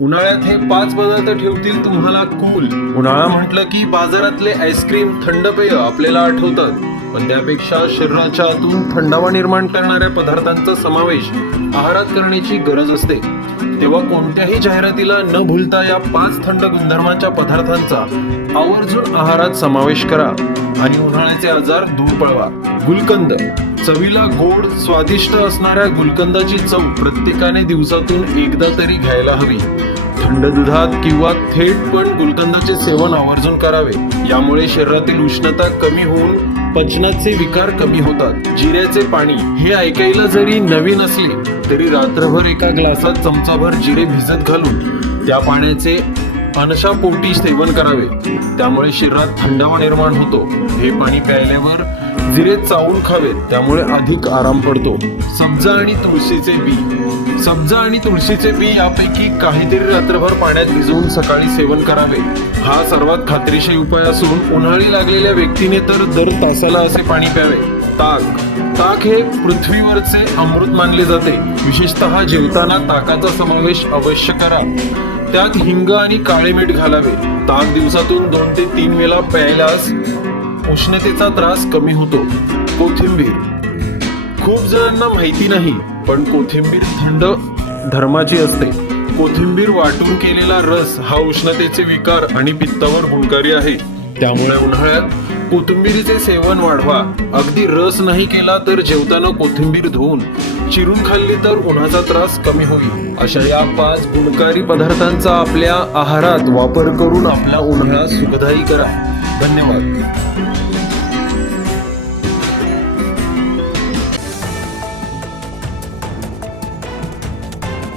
उन्हाळ्यात हे पाच पदार्थ ठेवतील तुम्हाला कूल उन्हाळा? म्हटलं की बाजारातले आईस्क्रीम थंड पेय आपल्याला आठवतात. पण त्यापेक्षा शरीराच्या आतून थंडावा निर्माण करणाऱ्या पदार्थांचा समावेश आहारात करण्याची गरज असते. तेव्हा कोणत्याही जाहिरातीला न भूलता या पाच थंड गुणधर्माच्या पदार्थांचा आवर्जून आहारात समावेश करा. आणि उन्हाळ्याचे आजार दूर पळवा. गुलकंद. चवीला गोड स्वादिष्ट असणाऱ्या गुलकंदाची चव प्रत्येकाने दिवसातून एकदा तरी घ्यायला हवी. थंड दुधात किंवा थेट पण गुलकंदाचे सेवन आवर्जून करावे. यामुळे शरीरातील उष्णता कमी होऊन पचनाचे विकार कमी होतात. जिऱ्याचे पाणी हे ऐकायला जरी नवीन असले तरी रात्रभर एका ग्लासात चमचाभर जिरे भिजत घालून त्या पाण्याचे अनशापोटी सेवन करावे. त्यामुळे शरीरात थंडावा निर्माण होतो. हे पाणी प्यायल्यावर जिरे चावून खावेत त्यामुळे अधिक आराम पडतो. सब्जा आणि तुळशीचे बी. सब्जा आणि तुळशीचे बी यापैकी काहीतरी रात्रभर पाण्यात भिजवून सकाळी सेवन करावे. हा सर्वात खात्रीशीर उपाय असून उन्हाळी लागलेल्या व्यक्तीने तर दर तासाला असे पाणी प्यावे. ताक. ताक हे पृथ्वीवरचे अमृत मानले जाते. विशेषतः जेवताना ताकाचा समावेश अवश्य करा. त्यात हिंग आणि काळे मीठ घालावे. ताक दिवसातून दोन ते तीन वेळा प्यायलास उष्णतेचा त्रास कमी होतो. कोथिंबीर. खूप जणांना माहिती नाही पण कोथिंबीर थंड धर्माची असते. कोथिंबीर वाटून केलेला रस हा उष्णतेचे विकार आणि पित्तावर गुणकारी आहे. त्यामुळे उन्हाळ्यात कोथिंबीरीचे सेवन वाढवा. अगदी रस नाही केला तर जेवताना कोथिंबीर धुवून चिरून खाल्ली तर उन्हाचा त्रास कमी होईल. अशा या पाच गुणकारी पदार्थांचा आपल्या आहारात वापर करून आपला उन्हाळा सुखदायी करा. धन्यवाद.